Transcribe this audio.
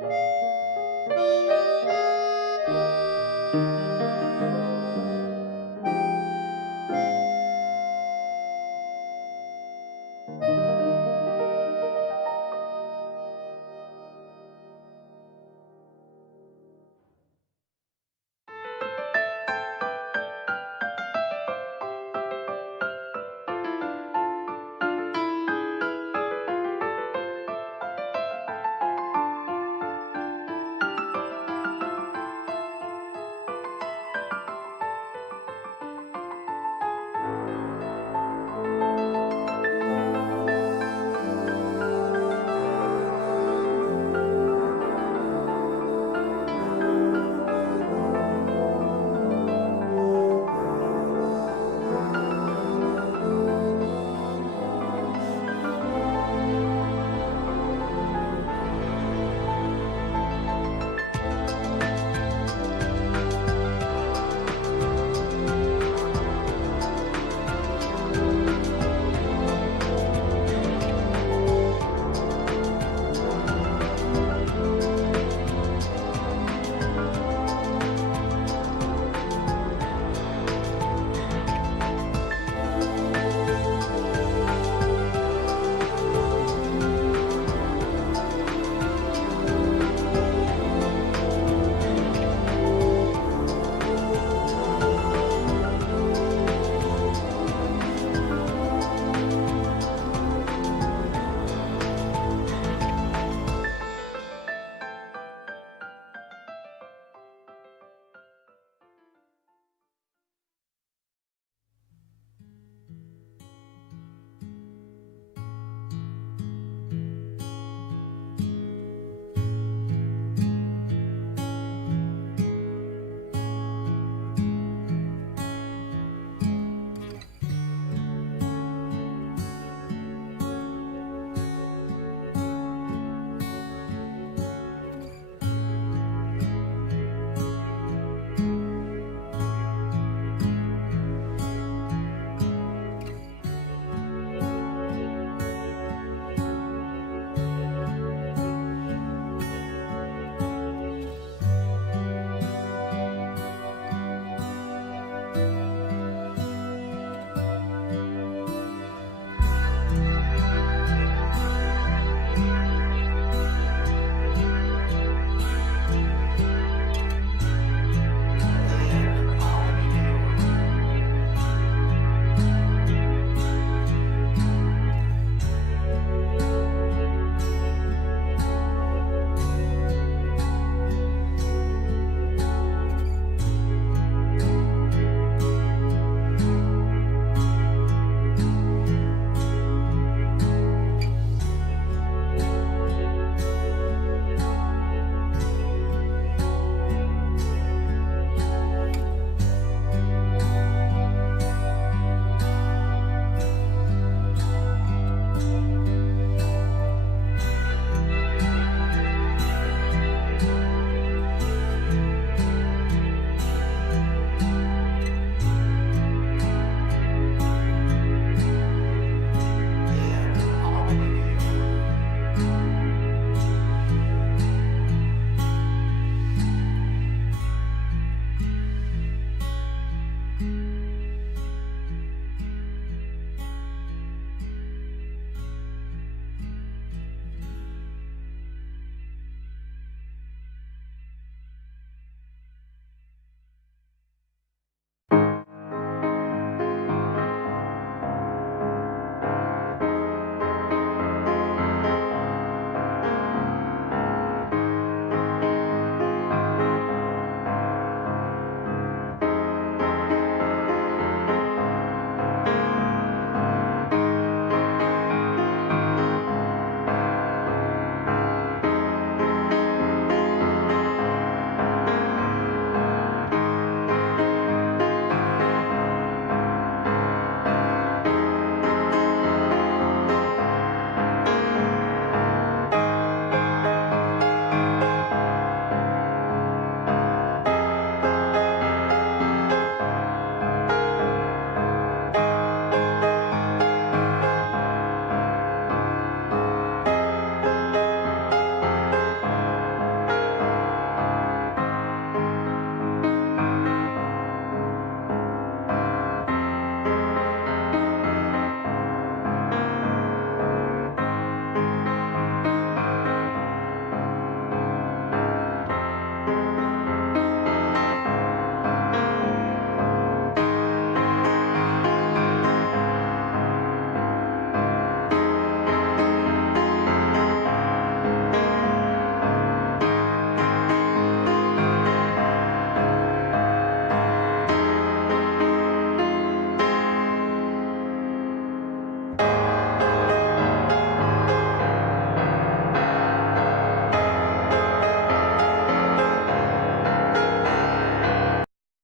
Música